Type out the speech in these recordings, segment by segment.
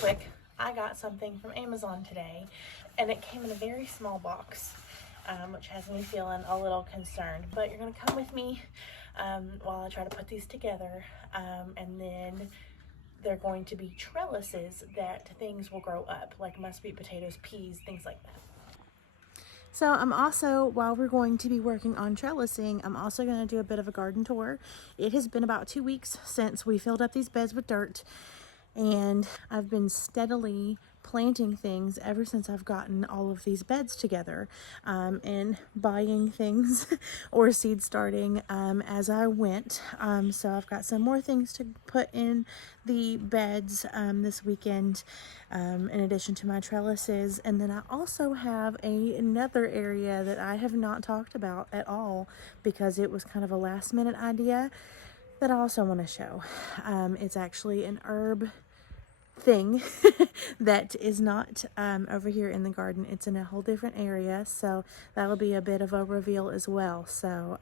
quick, I got something from Amazon today, and it came in a very small box, which has me feeling a little concerned. But you're gonna come with me while I try to put these together, and then they're going to be trellises that things will grow up, like sweet potatoes, peas, things like that. So I'm also, while we're going to be working on trellising, I'm also going to do a bit of a garden tour. It has been about 2 weeks since we filled up these beds with dirt, and I've been steadily planting things ever since I've gotten all of these beds together, and buying things or seed starting as I went. So I've got some more things to put in the beds this weekend, in addition to my trellises. And then I also have another area that I have not talked about at all because it was kind of a last minute idea that I also want to show. It's actually an herb thing that is not over here in the garden. It's in a whole different area, so that'll be a bit of a reveal as well. So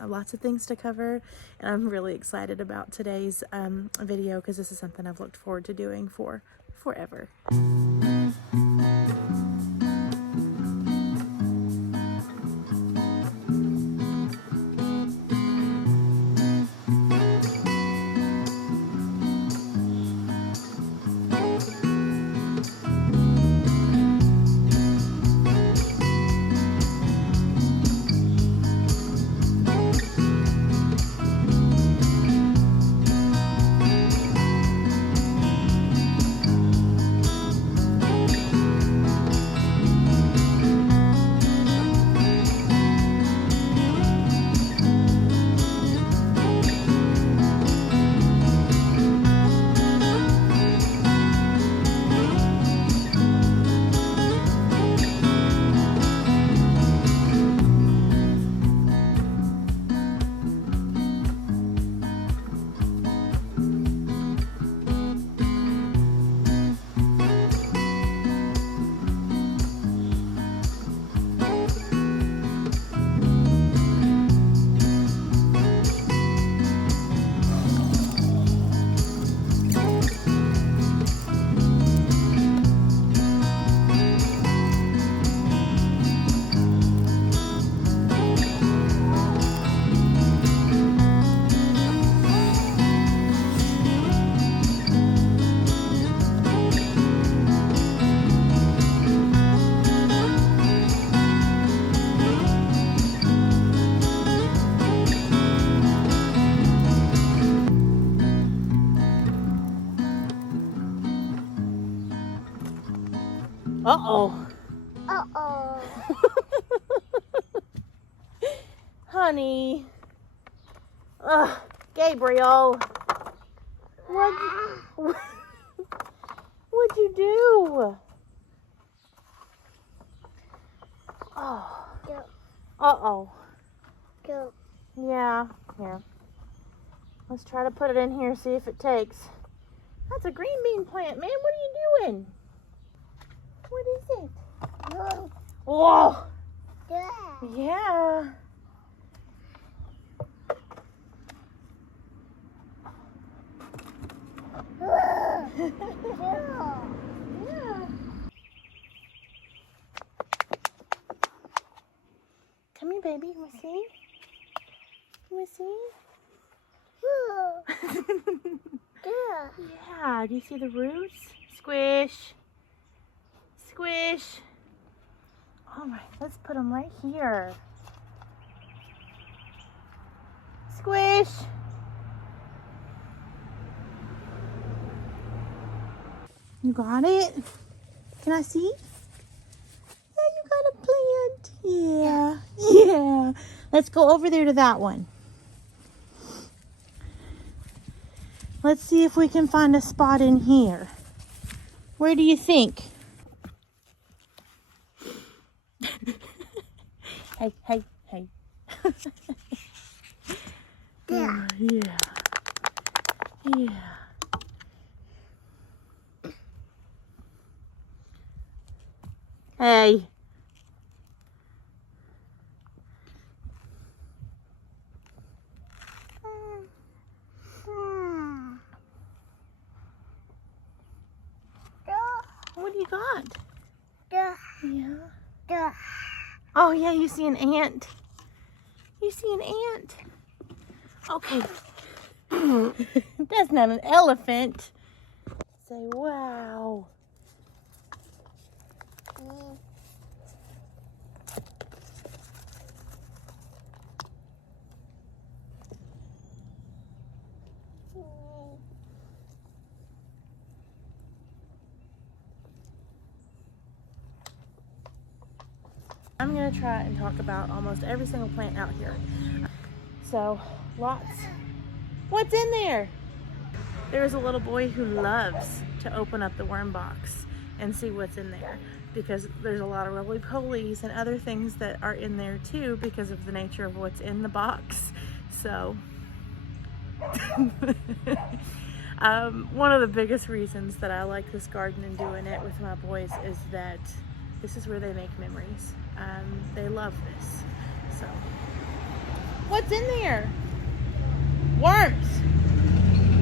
lots of things to cover, and I'm really excited about today's video because this is something I've looked forward to doing for forever. Uh-oh. Uh-oh. Honey. Ugh, Gabriel. What'd you do? Oh. Go. Uh-oh. Go. Yeah, here. Let's try to put it in here, see if it takes. That's a green bean plant, man. What are you doing? What is it? Go. Whoa. Yeah. Yeah. Yeah. Come here, baby. You want to see? You want to see? Yeah. Do you see the roots? Squish. Squish. All right. Let's put them right here. Squish. You got it? Can I see? Yeah, you got a plant. Yeah. Yeah. Let's go over there to that one. Let's see if we can find a spot in here. Where do you think? Hey, hey, hey. Yeah. Yeah. Yeah. Hey. you got? The, Yeah. the, Oh yeah, you see an ant. You see an ant. Okay. That's not an elephant. Say wow. I'm gonna try and talk about almost every single plant out here. So, lots. What's in there? There's a little boy who loves to open up the worm box and see what's in there, because there's a lot of roly-polies and other things that are in there too because of the nature of what's in the box. So, one of the biggest reasons that I like this garden and doing it with my boys is that this is where they make memories. They love this. So, what's in there? Worms.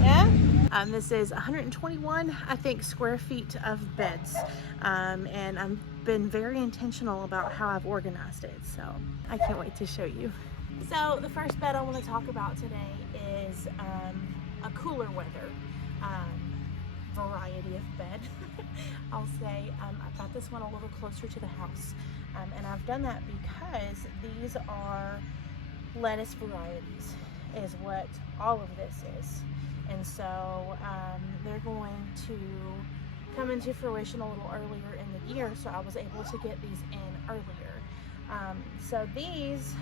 Yeah? This is 121, I think, square feet of beds. And I've been very intentional about how I've organized it. So, I can't wait to show you. So, the first bed I want to talk about today is a cooler weather variety of bed. I'll say I've got this one a little closer to the house, and I've done that because these are lettuce varieties is what all of this is, and so they're going to come into fruition a little earlier in the year, so I was able to get these in earlier. So these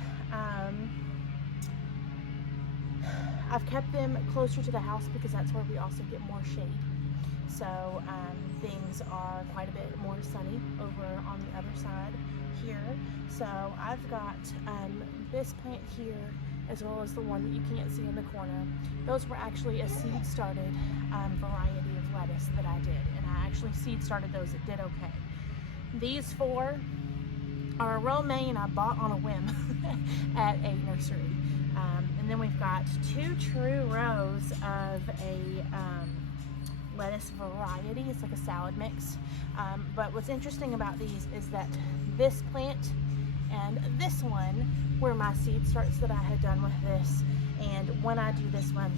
I've kept them closer to the house because that's where we also get more shade. So things are quite a bit more sunny over on the other side here. So I've got this plant here as well as the one that you can't see in the corner. Those were actually a seed started variety of lettuce that I did, and I actually seed started those that did okay. These four are a romaine I bought on a whim at a nursery. And then we've got 2 true rows of a lettuce variety. It's like a salad mix. But what's interesting about these is that this plant and this one were my seed starts that I had done with this. And when I do this one,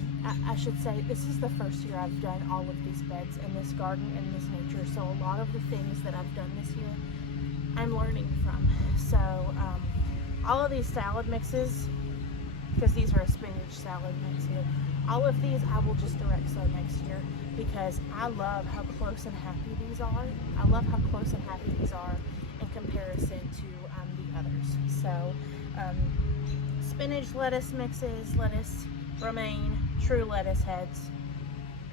I should say this is the first year I've done all of these beds in this garden and this nature. So a lot of the things that I've done this year, I'm learning from. So all of these salad mixes, because these are a spinach salad mix here, all of these I will just direct sow next year because I love how close and happy these are. I love how close and happy these are in comparison to the others. So spinach lettuce mixes, lettuce, romaine, true lettuce heads.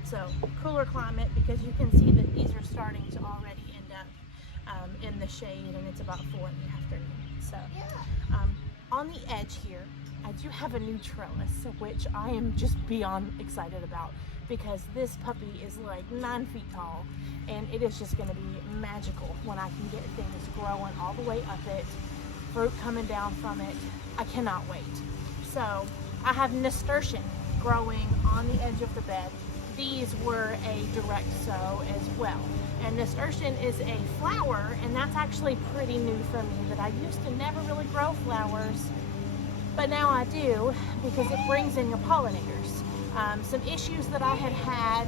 So cooler climate, because you can see that these are starting to already end up in the shade, and it's about 4 in the afternoon. So on the edge here, I do have a new trellis, which I am just beyond excited about, because this puppy is like 9 feet tall, and it is just going to be magical when I can get things growing all the way up it, fruit coming down from it. I cannot wait. So I have nasturtium growing on the edge of the bed. These were a direct sow as well. And nasturtium is a flower, and that's actually pretty new for me, that I used to never really grow flowers, but now I do because it brings in your pollinators. Some issues that I had had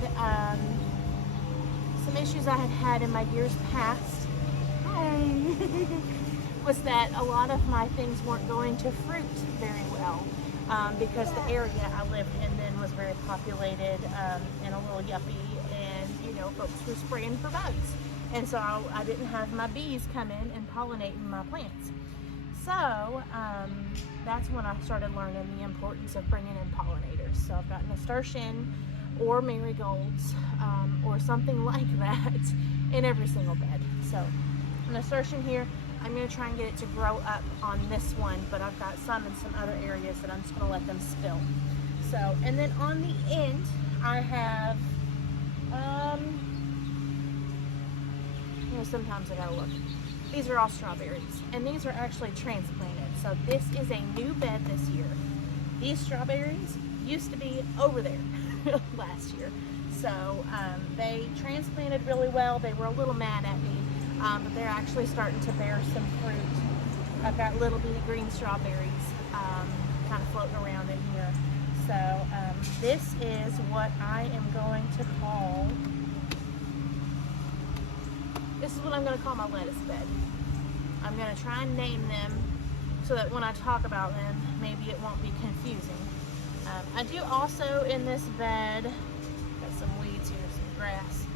in my years past was that a lot of my things weren't going to fruit very well because the area I lived in then was very populated and a little yuppie, and you know, folks were spraying for bugs, and so I didn't have my bees come in and pollinating my plants. So that's when I started learning the importance of bringing in pollinators. So I've got nasturtium or marigolds or something like that in every single bed. So nasturtium here, I'm going to try and get it to grow up on this one, but I've got some in some other areas that I'm just going to let them spill. So, and then on the end, I have, you know, sometimes I gotta look. These are all strawberries, and these are actually transplanted. So this is a new bed this year. These strawberries used to be over there last year. So they transplanted really well. They were a little mad at me, but they're actually starting to bear some fruit. I've got little bitty green strawberries kind of floating around in here. So this is what I am going to call, this is what I'm going to call my lettuce bed. I'm going to try and name them so that when I talk about them, maybe it won't be confusing. I do also in this bed, got some weeds here, some grass.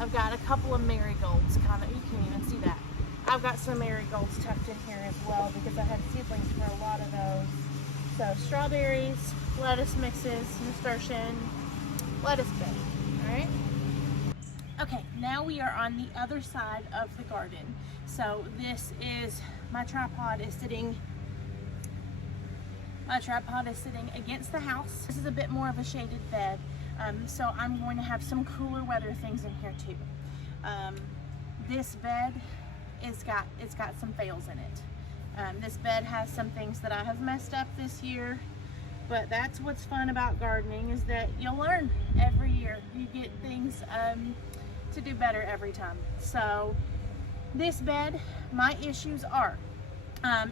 I've got a couple of marigolds, kind of, you can't even see that. I've got some marigolds tucked in here as well because I had seedlings for a lot of those. So strawberries, lettuce mixes, nasturtium, lettuce bed, all right? Okay, now we are on the other side of the garden. So this is, my tripod is sitting against the house. This is a bit more of a shaded bed. So I'm going to have some cooler weather things in here too. This bed it's got some fails in it. This bed has some things that I have messed up this year, but that's what's fun about gardening, is that you'll learn every year. You get things to do better every time. So this bed, my issues are,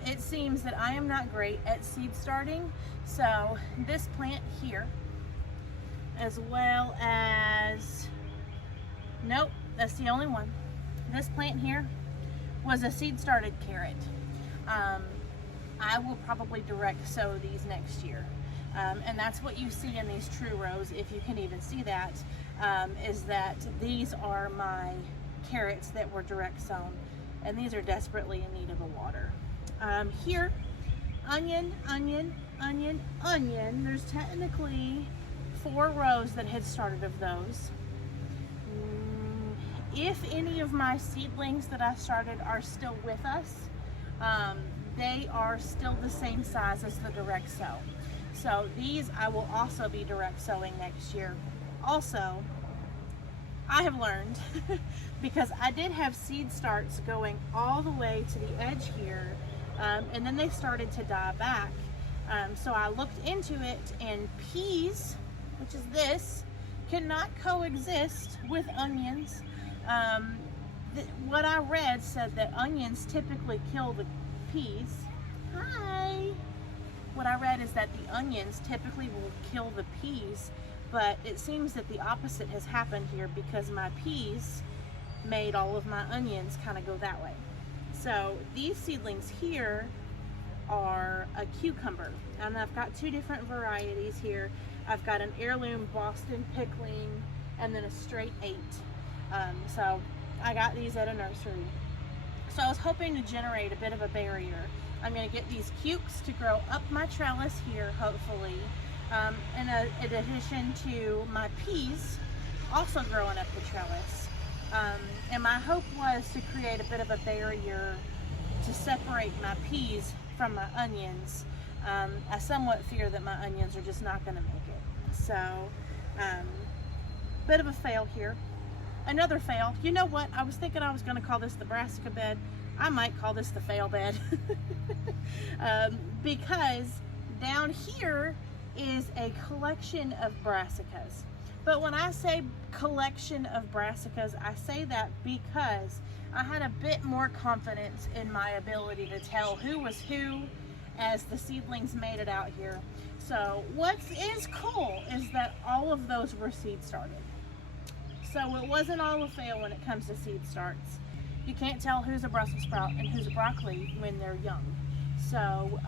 it seems that I am not great at seed starting. So this plant here, as well as, nope, that's the only one. This plant here was a seed started carrot. I will probably direct sow these next year. And that's what you see in these true rows, if you can even see that, is that these are my carrots that were direct sown, and these are desperately in need of a water. Here, onion, onion, onion, onion. There's technically 4 rows that had started of those. If any of my seedlings that I started are still with us, they are still the same size as the direct sow. So these I will also be direct sowing next year. Also, I have learned, because I did have seed starts going all the way to the edge here, and then they started to die back. So I looked into it, and peas, which is this, cannot coexist with onions. What I read said that onions typically kill the peas. Hi! What I read is that the onions typically will kill the peas, but it seems that the opposite has happened here, because my peas made all of my onions kind of go that way. So these seedlings here are a cucumber, and I've got 2 different varieties here. I've got an heirloom Boston pickling and then a straight 8. So I got these at a nursery. So I was hoping to generate a bit of a barrier. I'm going to get these cukes to grow up my trellis here, hopefully, in addition to my peas also growing up the trellis. And my hope was to create a bit of a barrier to separate my peas from my onions. I somewhat fear that my onions are just not going to make it. So, bit of a fail here. Another fail. You know what? I was thinking I was going to call this the brassica bed. I might call this the fail bed. Because down here is a collection of brassicas. But when I say collection of brassicas, I say that because I had a bit more confidence in my ability to tell who was who as the seedlings made it out here. So what is cool is that all of those were seed started. So it wasn't all a fail when it comes to seed starts. You can't tell who's a Brussels sprout and who's a broccoli when they're young. So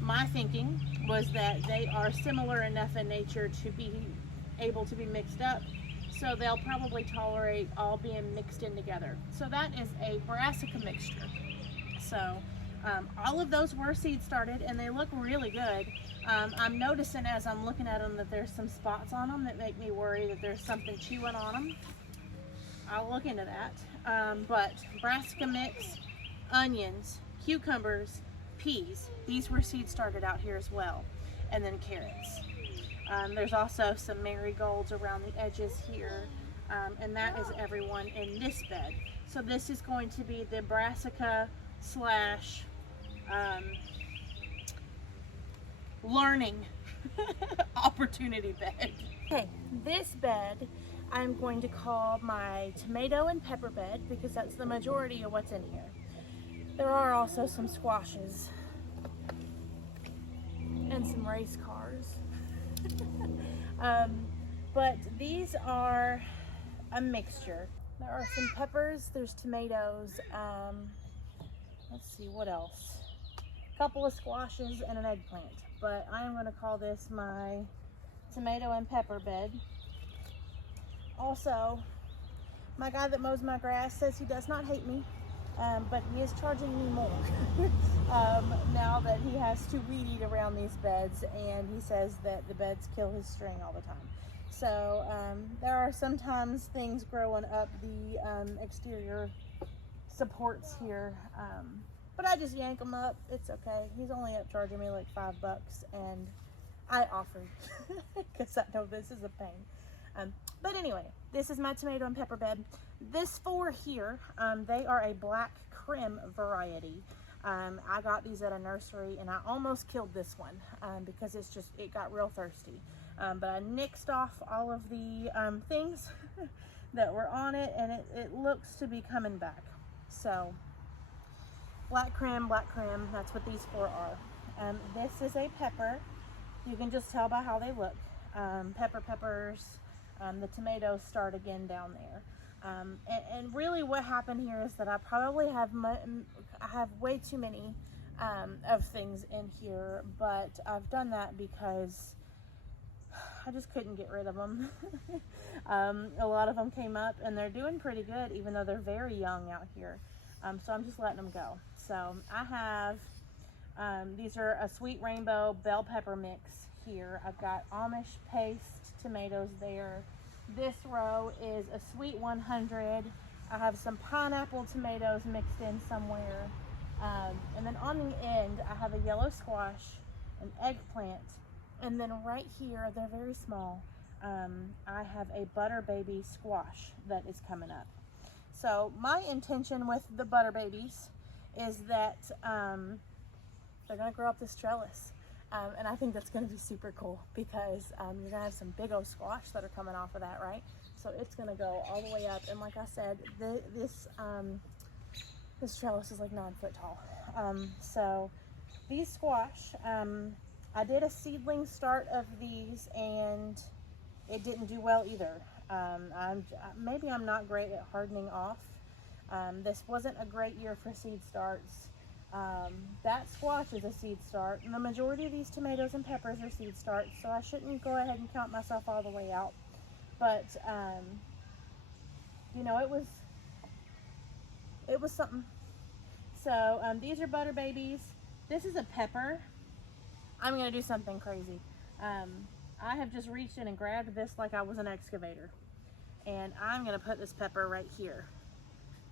my thinking was that they are similar enough in nature to be able to be mixed up, so they'll probably tolerate all being mixed in together. So that is a brassica mixture. So all of those were seed started, and they look really good. I'm noticing as I'm looking at them that there's some spots on them that make me worry that there's something chewing on them. I'll look into that. But brassica mix, onions, cucumbers, peas, these were seed started out here as well, and then carrots. There's also some marigolds around the edges here, and that is everyone in this bed. So this is going to be the brassica slash learning opportunity bed. Okay, this bed I'm going to call my tomato and pepper bed because that's the majority of what's in here. There are also some squashes and some race cars. But these are a mixture. There are some peppers, there's tomatoes, let's see what else. A couple of squashes and an eggplant. But I am going to call this my tomato and pepper bed. Also, my guy that mows my grass says he does not hate me, but he is charging me more now that he has to weed eat around these beds, and he says that the beds kill his string all the time. So there are sometimes things growing up the exterior supports here, but I just yank them up. It's okay. He's only up charging me like $5, and I offered because I know this is a pain. But anyway, this is my tomato and pepper bed. This four here, they are a black Krim variety. I got these at a nursery and I almost killed this one because it got real thirsty. But I nixed off all of the things that were on it, and it looks to be coming back. So black Krim, that's what these four are. This is a pepper. You can just tell by how they look. Peppers. The tomatoes start again down there. And really what happened here is that I probably have way too many of things in here, but I've done that because I just couldn't get rid of them. A lot of them came up and they're doing pretty good even though they're very young out here. So I'm just letting them go. So I have, these are a sweet rainbow bell pepper mix here. I've got Amish paste tomatoes there. This row is a sweet 100. I have some pineapple tomatoes mixed in somewhere. And then on the end, I have a yellow squash, an eggplant, and then right here, they're very small, I have a butter baby squash that is coming up. So my intention with the butter babies is that they're gonna grow up this trellis. And I think that's going to be super cool because you're going to have some big old squash that are coming off of that, right? So it's going to go all the way up. And like I said, this trellis is like 9 foot tall. So these squash, I did a seedling start of these and it didn't do well either. Maybe I'm not great at hardening off. This wasn't a great year for seed starts. That squash is a seed start, and the majority of these tomatoes and peppers are seed starts, so I shouldn't go ahead and count myself all the way out. But you know, it was something. So these are butter babies. This is a pepper. I'm gonna do something crazy. I have just reached in and grabbed this like I was an excavator, and I'm gonna put this pepper right here.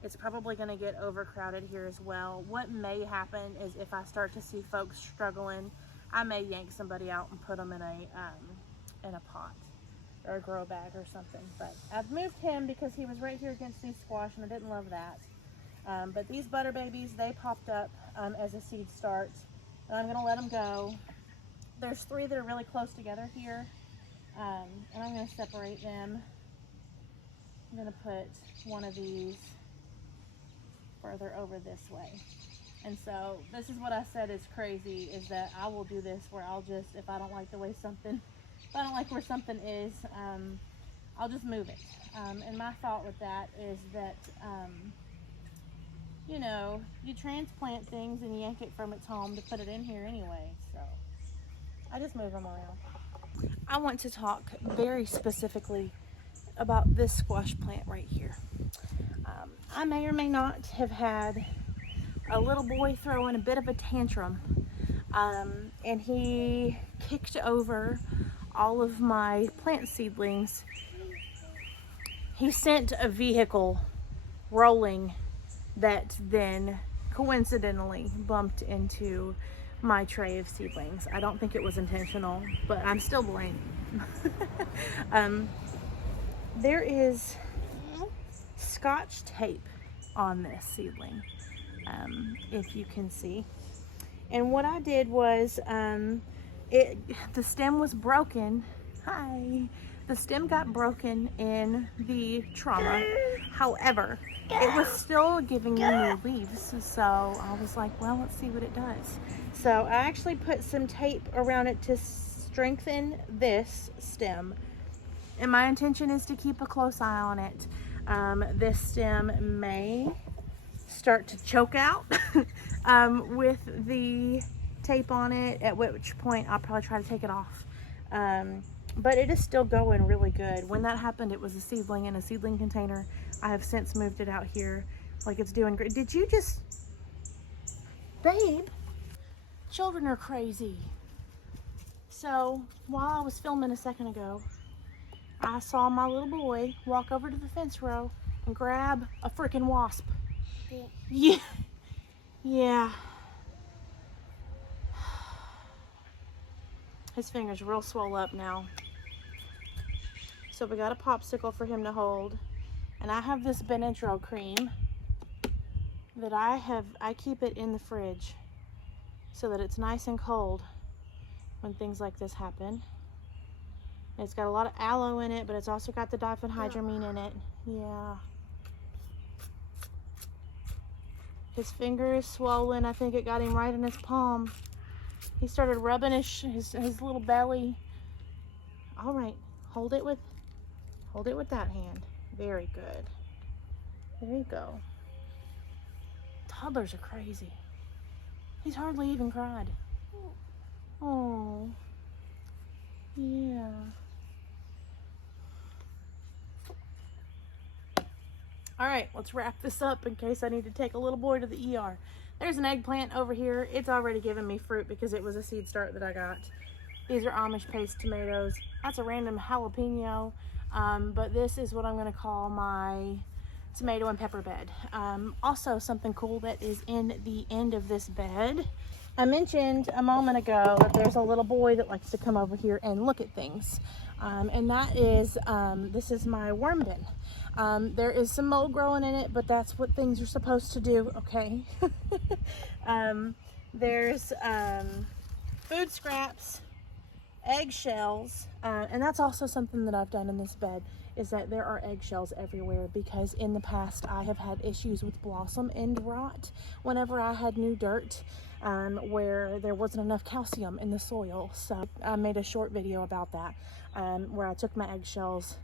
It's probably going to get overcrowded here as well. What may happen is if I start to see folks struggling, I may yank somebody out and put them in a pot or a grow bag or something. But I've moved him because he was right here against these squash and I didn't love that. But these butter babies, they popped up as a seed start, and I'm going to let them go. There's 3 that are really close together here, and I'm going to separate them. I'm going to put one of these further over this way. And so this is what I said is crazy, is that I will do this where I'll just, if I don't like where something is, I'll just move it. And my thought with that is that, you know, you transplant things and yank it from its home to put it in here anyway. So I just move them around. I want to talk very specifically about this squash plant right here. I may or may not have had a little boy throwing a bit of a tantrum, and he kicked over all of my plant seedlings. He sent a vehicle rolling that then coincidentally bumped into my tray of seedlings. I don't think it was intentional, but I'm still blaming. There is Scotch tape on this seedling, if you can see. And what I did was, the stem was broken. Hi. The stem got broken in the trauma. However, it was still giving me new leaves. So I was like, well, let's see what it does. So I actually put some tape around it to strengthen this stem. And my intention is to keep a close eye on it. This stem may start to choke out with the tape on it, at which point I'll probably try to take it off. But it is still going really good. When that happened, it was a seedling in a seedling container. I have since moved it out here. Like, it's doing great. Did you just... Babe, children are crazy. So while I was filming a second ago, I saw my little boy walk over to the fence row and grab a freaking wasp. Yeah. Yeah. His finger's real swole up now. So we got a popsicle for him to hold. And I have this Benadryl cream that I keep it in the fridge so that it's nice and cold when things like this happen. It's got a lot of aloe in it, but it's also got the diphenhydramine in it. Yeah. His finger is swollen. I think it got him right in his palm. He started rubbing his little belly. All right, hold it with that hand. Very good. There you go. Toddlers are crazy. He's hardly even cried. Oh, yeah. All right, let's wrap this up in case I need to take a little boy to the ER. There's an eggplant over here. It's already given me fruit because it was a seed start that I got. These are Amish paste tomatoes. That's a random jalapeno, but this is what I'm gonna call my tomato and pepper bed. Also, something cool that is in the end of this bed. I mentioned a moment ago that there's a little boy that likes to come over here and look at things. And that is, this is my worm bin. There is some mold growing in it, but that's what things are supposed to do, okay? There's food scraps, eggshells, and that's also something that I've done in this bed, is that there are eggshells everywhere because in the past I have had issues with blossom end rot whenever I had new dirt. Where there wasn't enough calcium in the soil. So I made a short video about that, where I took my eggshells,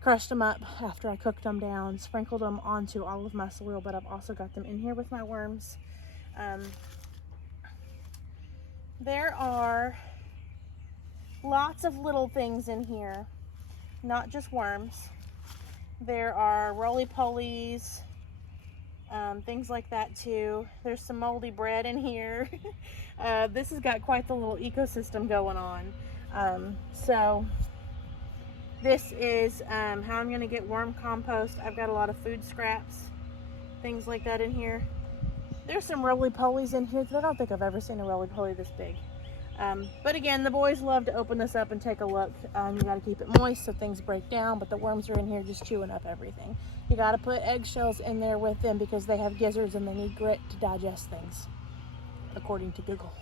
crushed them up after I cooked them down, sprinkled them onto all of my soil, but I've also got them in here with my worms. There are lots of little things in here, not just worms. There are roly-polies, things like that too. There's some moldy bread in here. This has got quite the little ecosystem going on. So this is how I'm going to get worm compost. I've got a lot of food scraps, things like that in here. There's some roly-polies in here that I don't think I've ever seen a roly-poly this big. But again, the boys love to open this up and take a look. You got to keep it moist so things break down, but the worms are in here just chewing up everything. You got to put eggshells in there with them because they have gizzards and they need grit to digest things, according to Google.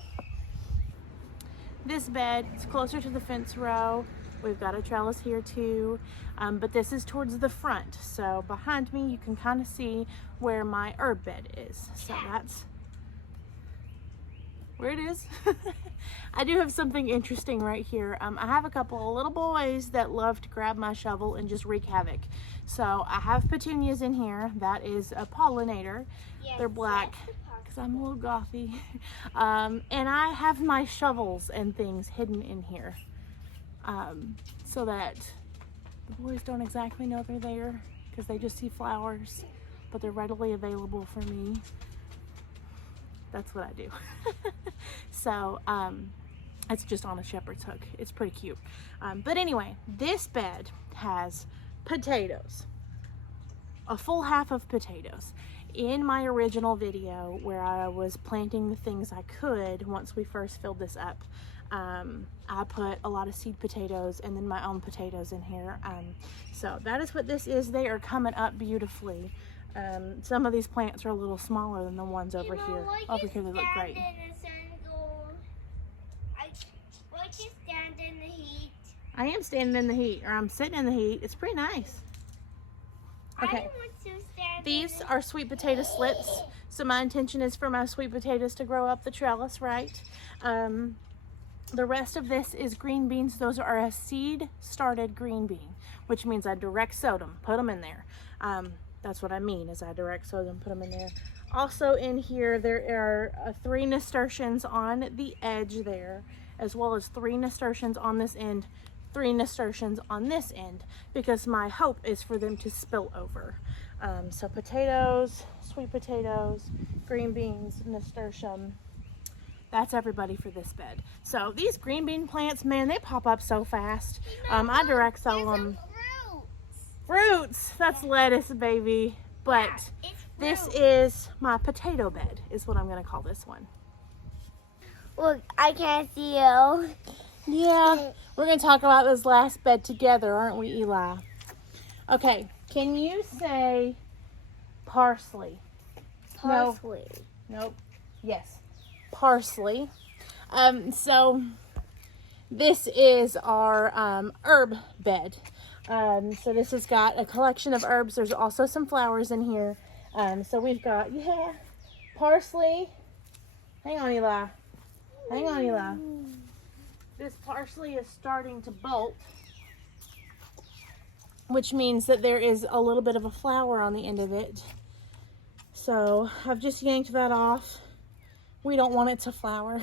This bed is closer to the fence row. We've got a trellis here too, but this is towards the front. So behind me, you can kind of see where my herb bed is. So that's where it is. I do have something interesting right here. I have a couple of little boys that love to grab my shovel and just wreak havoc. So I have petunias in here. That is a pollinator. Yes, they're black because I'm a little gothy. And I have my shovels and things hidden in here so that the boys don't exactly know they're there because they just see flowers, but they're readily available for me. That's what I do. So it's just on a shepherd's hook. It's pretty cute. But anyway, this bed has potatoes, a full half of potatoes. In my original video where I was planting the things I could once we first filled this up, I put a lot of seed potatoes and then my own potatoes in here. So that is what this is. They are coming up beautifully. Some of these plants are a little smaller than the ones over here. Over here they look great. I like to stand in the heat. I am standing in the heat, or I'm sitting in the heat. It's pretty nice. Okay. I want to stand These are sweet potato slips. So my intention is for my sweet potatoes to grow up the trellis, right? The rest of this is green beans. Those are a seed started green bean, which means I direct sowed them, put them in there. That's what I mean, is I direct sowed them, put them in there. Also in here, there are 3 nasturtiums on the edge there, as well as 3 nasturtiums on this end, 3 nasturtiums on this end, because my hope is for them to spill over. So potatoes, sweet potatoes, green beans, nasturtium. That's everybody for this bed. So these green bean plants, man, they pop up so fast. I direct sow them. Fruits, that's lettuce, baby. But this is my potato bed, is what I'm gonna call this one. Look, I can't see you. Yeah, we're gonna talk about this last bed together, aren't we, Eli? Okay, can you say parsley? Parsley. Nope. Yes, parsley. So this is our herb bed. So this has got a collection of herbs. There's also some flowers in here. So we've got, parsley. Hang on, Eli. Hang on, Eli. This parsley is starting to bolt, which means that there is a little bit of a flower on the end of it. So I've just yanked that off. We don't want it to flower.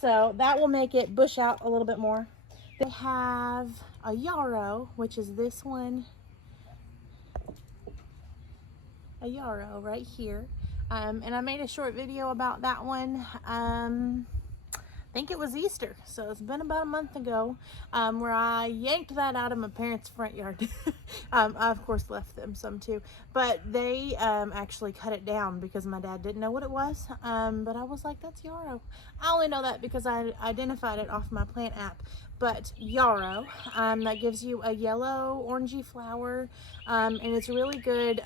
So that will make it bush out a little bit more. They have a yarrow, which is this one. A yarrow right here. And I made a short video about that one. I think it was Easter, so it's been about a month ago, where I yanked that out of my parents' front yard. I of course left them some too, but they actually cut it down because my dad didn't know what it was. But I was like, that's yarrow. I only know that because I identified it off my plant app. But yarrow, that gives you a yellow orangey flower, and it's really good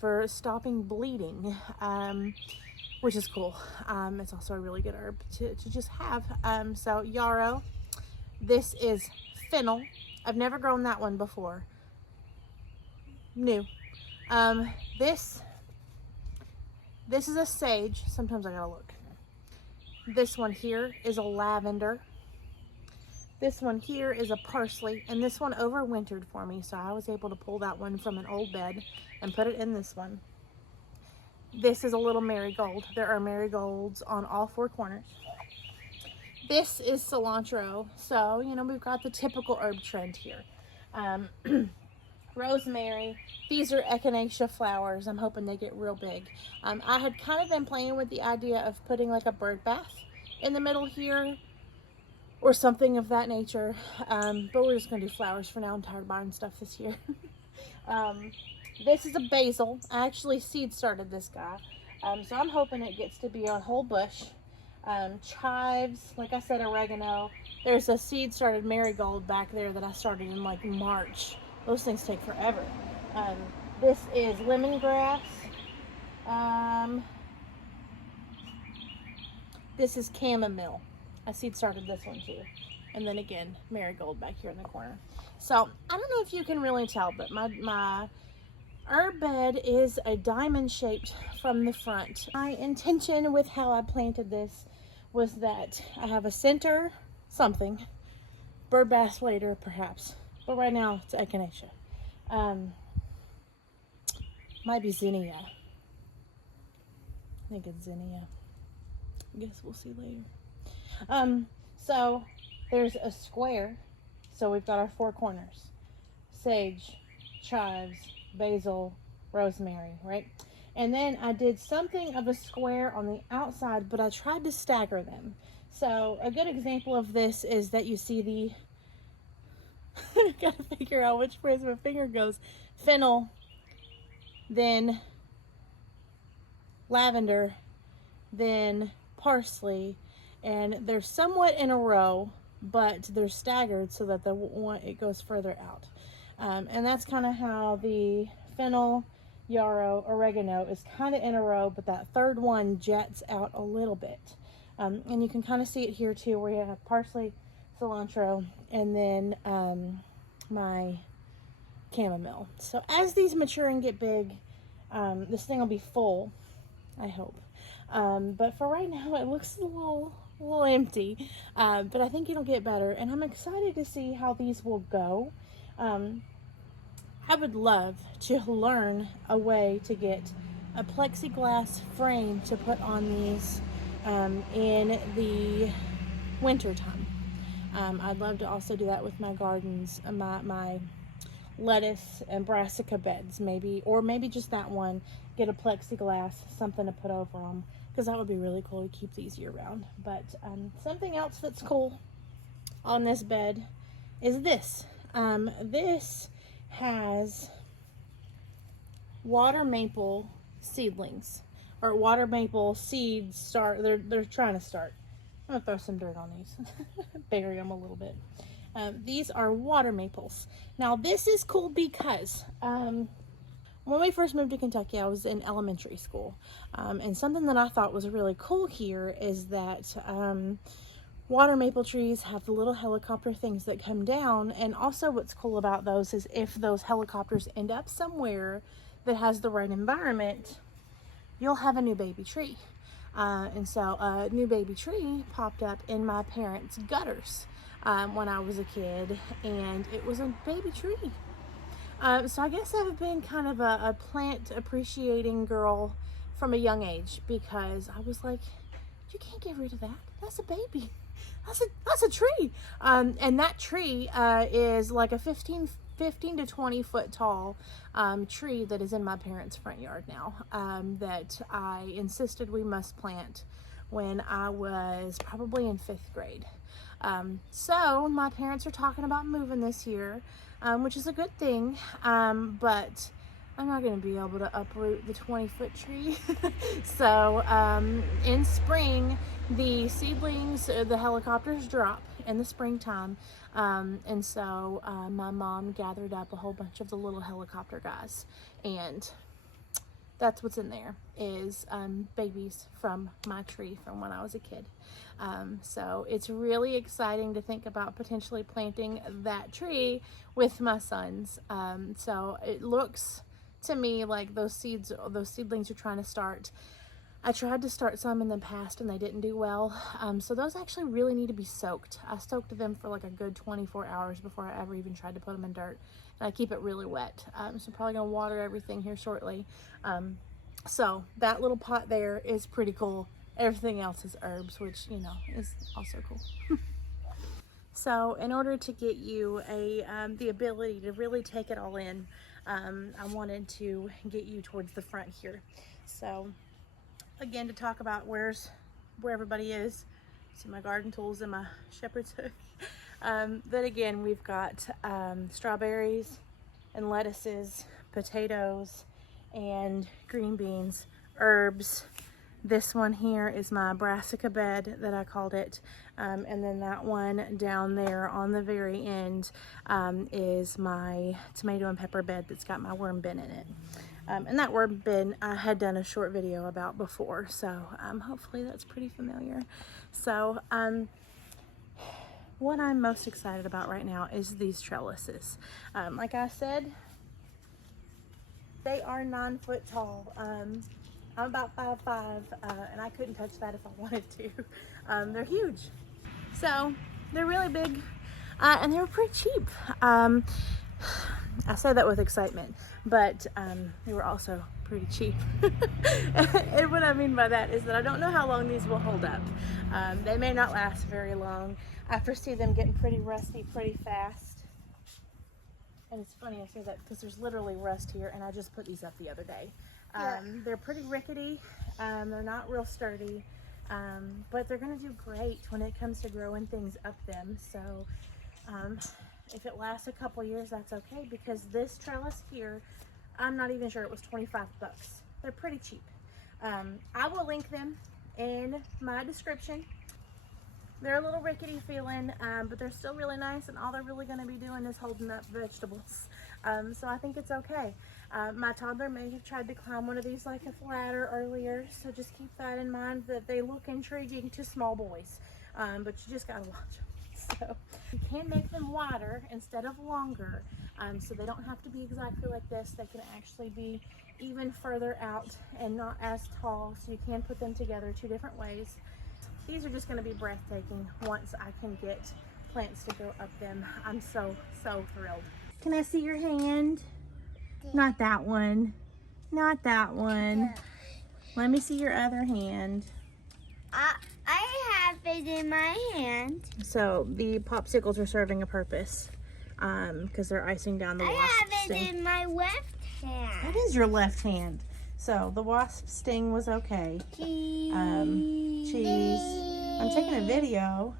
for stopping bleeding. Which is cool. It's also a really good herb to just have. So yarrow. This is fennel. I've never grown that one before. New. This is a sage. Sometimes I gotta look. This one here is a lavender. This one here is a parsley, and this one overwintered for me, so I was able to pull that one from an old bed and put it in this one. This is a little marigold. There are marigolds on all 4 corners. This is cilantro. So, we've got the typical herb trend here. Rosemary. These are echinacea flowers. I'm hoping they get real big. I had kind of been playing with the idea of putting like a bird bath in the middle here or something of that nature. But we're just going to do flowers for now. I'm tired of buying stuff this year. This is a basil. I actually seed started this guy. So I'm hoping it gets to be a whole bush. Chives, like I said, oregano. There's a seed started marigold back there that I started in like March. Those things take forever. This is lemongrass. This is chamomile. I seed started this one too. And then again, marigold back here in the corner. So I don't know if you can really tell, but my herb bed is a diamond shaped from the front. My intention with how I planted this was that I have a center something, bird bath later perhaps, but right now it's echinacea. Might be zinnia. I think it's zinnia. I guess we'll see later. So there's a square. So we've got our 4 corners. Sage, chives, basil, rosemary, right? And then I did something of a square on the outside, but I tried to stagger them. So a good example of this is that you see the, gotta figure out which place my finger goes. Fennel, then lavender, then parsley, and they're somewhat in a row, but they're staggered so that it goes further out. And that's kind of how the fennel, yarrow, oregano is kind of in a row, but that third one jets out a little bit. And you can kind of see it here too, where you have parsley, cilantro, and then my chamomile. So as these mature and get big, this thing will be full, I hope. But for right now, it looks a little empty, but I think it'll get better, and I'm excited to see how these will go. I would love to learn a way to get a plexiglass frame to put on these in the winter time. I'd love to also do that with my gardens, my lettuce and brassica beds, maybe just that one, get a plexiglass, something to put over them, because that would be really cool to keep these year round. But something else that's cool on this bed is this. This has water maple seedlings, or water maple seeds. They're trying to start. I'm gonna throw some dirt on these, bury them a little bit. These are water maples. Now this is cool because when we first moved to Kentucky, I was in elementary school, and something that I thought was really cool here is that water maple trees have the little helicopter things that come down, and also what's cool about those is if those helicopters end up somewhere that has the right environment, you'll have a new baby tree. And so a new baby tree popped up in my parents' gutters when I was a kid, and it was a baby tree. So I guess I've been kind of a plant appreciating girl from a young age, because I was like, you can't get rid of that. That's a baby. That's a tree. And that tree is like a 15 to 20 foot tall tree that is in my parents' front yard now, that I insisted we must plant when I was probably in 5th grade. So my parents are talking about moving this year, which is a good thing, but I'm not going to be able to uproot the 20-foot tree. So in spring, the seedlings, the helicopters drop in the springtime, and so my mom gathered up a whole bunch of the little helicopter guys, and that's what's in there, is babies from my tree from when I was a kid. So it's really exciting to think about potentially planting that tree with my sons. So it looks to me like those seedlings are trying to start. I tried to start some in the past and they didn't do well. So those actually really need to be soaked. I soaked them for like a good 24 hours before I ever even tried to put them in dirt. And I keep it really wet. So I'm probably gonna water everything here shortly. So that little pot there is pretty cool. Everything else is herbs, which, you know, is also cool. So in order to get you the ability to really take it all in, I wanted to get you towards the front here. So again, to talk about where everybody is. See my garden tools and my shepherd's hook. Then again, we've got strawberries and lettuces, potatoes and green beans, herbs. This one here is my brassica bed that I called it. And then that one down there on the very end is my tomato and pepper bed that's got my worm bin in it. And that worm bin I had done a short video about before, so hopefully that's pretty familiar. So what I'm most excited about right now is these trellises. Like I said, they are 9 foot tall. I'm about 5'5", and I couldn't touch that if I wanted to. They're huge. So they're really big, and they're pretty cheap. I say that with excitement, but they were also pretty cheap. And what I mean by that is that I don't know how long these will hold up. They may not last very long. I foresee them getting pretty rusty pretty fast. And it's funny I say that because there's literally rust here, and I just put these up the other day. They're pretty rickety. They're not real sturdy, but they're going to do great when it comes to growing things up them. So if it lasts a couple years, that's okay, because this trellis here, I'm not even sure, it was 25 bucks. They're pretty cheap. I will link them in my description. They're a little rickety feeling, but they're still really nice, and all they're really going to be doing is holding up vegetables. So I think it's okay. My toddler may have tried to climb one of these like a ladder earlier, so just keep that in mind, that they look intriguing to small boys, but you just got to watch them. So you can make them wider instead of longer, so they don't have to be exactly like this. They can actually be even further out and not as tall, so you can put them together two different ways. These are just going to be breathtaking once I can get plants to go up them. I'm so thrilled. Can I see your hand? Not that one. Not that one. Let me see your other hand. I have it in my hand. So the popsicles are serving a purpose because they're icing down the wasp I have sting. it in my left hand. That is your left hand. So the wasp sting was okay. Cheese. Cheese. I'm taking a video.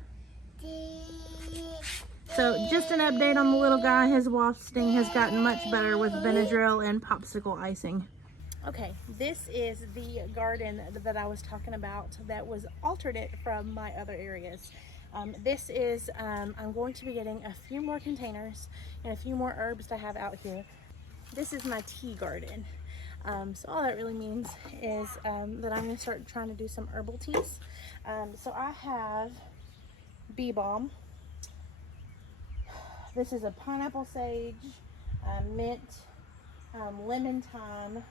So just an update on the little guy. His wasp sting has gotten much better with Benadryl and popsicle icing. Okay, this is the garden that I was talking about that was altered it from my other areas. This is, I'm going to be getting a few more containers and a few more herbs to have out here. This is my tea garden. So all that really means is that I'm going to start trying to do some herbal teas. So I have bee balm. This is a pineapple sage, mint, lemon thyme.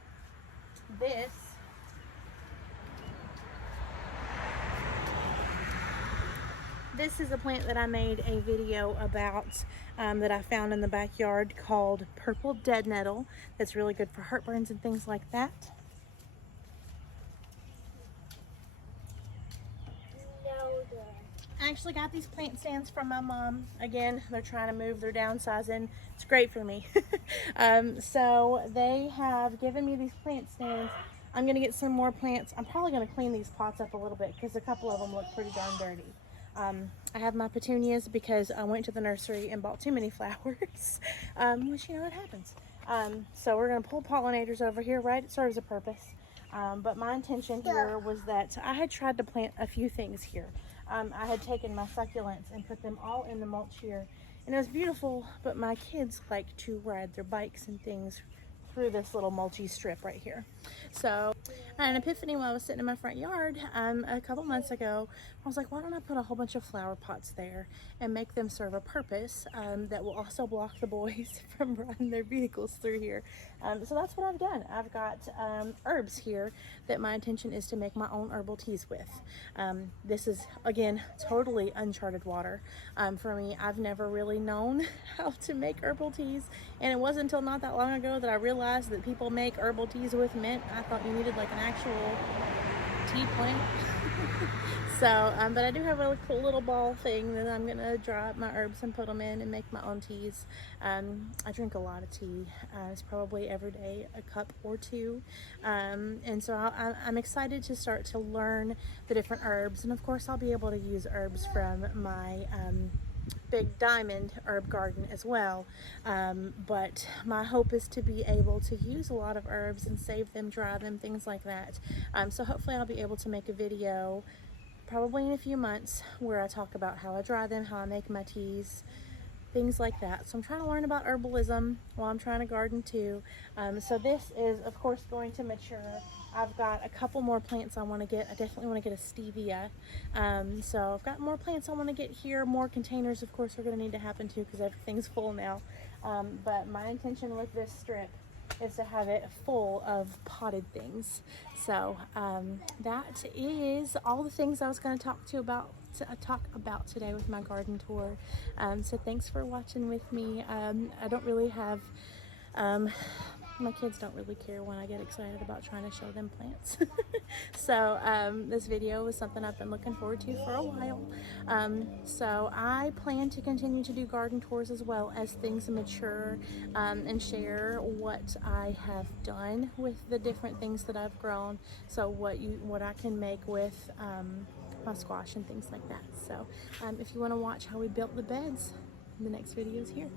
This is a plant that I made a video about that I found in the backyard called purple dead nettle. That's really good for heartburns and things like that. I actually got these plant stands from my mom. Again, they're trying to move, they're downsizing. It's great for me. So they have given me these plant stands. I'm gonna get some more plants. I'm probably gonna clean these pots up a little bit because a couple of them look pretty darn dirty. I have my petunias because I went to the nursery and bought too many flowers, which, you know, it happens. So we're gonna pull pollinators over here, right? It serves a purpose. But my intention here was that I had tried to plant a few things here. I had taken my succulents and put them all in the mulch here, and it was beautiful, but my kids like to ride their bikes and things through this little mulchy strip right here. So I had an epiphany while I was sitting in my front yard a couple months ago. I was like, why don't I put a whole bunch of flower pots there and make them serve a purpose that will also block the boys from running their vehicles through here. So that's what I've done. I've got herbs here that my intention is to make my own herbal teas with. This is, again, totally uncharted water for me. I've never really known how to make herbal teas, and it wasn't until not that long ago that I realized that people make herbal teas with mint. I thought you needed like an actual tea plant. So, but I do have a cool little ball thing that I'm gonna dry up my herbs and put them in and make my own teas. I drink a lot of tea. It's probably every day a cup or two, and so I'm excited to start to learn the different herbs, and of course I'll be able to use herbs from my big diamond herb garden as well, but my hope is to be able to use a lot of herbs and save them, dry them, things like that. So hopefully I'll be able to make a video probably in a few months where I talk about how I dry them, how I make my teas, things like that. So I'm trying to learn about herbalism while I'm trying to garden too. So this is of course going to mature. I've got a couple more plants I want to get. I definitely want to get a stevia. So I've got more plants I want to get here. More containers of course are going to need to happen too because everything's full now. But my intention with this strip is to have it full of potted things. So that is all the things I was going to talk about today with my garden tour. So thanks for watching with me. I don't really have my kids don't really care when I get excited about trying to show them plants. So this video was something I've been looking forward to for a while. So I plan to continue to do garden tours as well as things mature, and share what I have done with the different things that I've grown. So what I can make with my squash and things like that. So if you want to watch how we built the beds, the next video is here.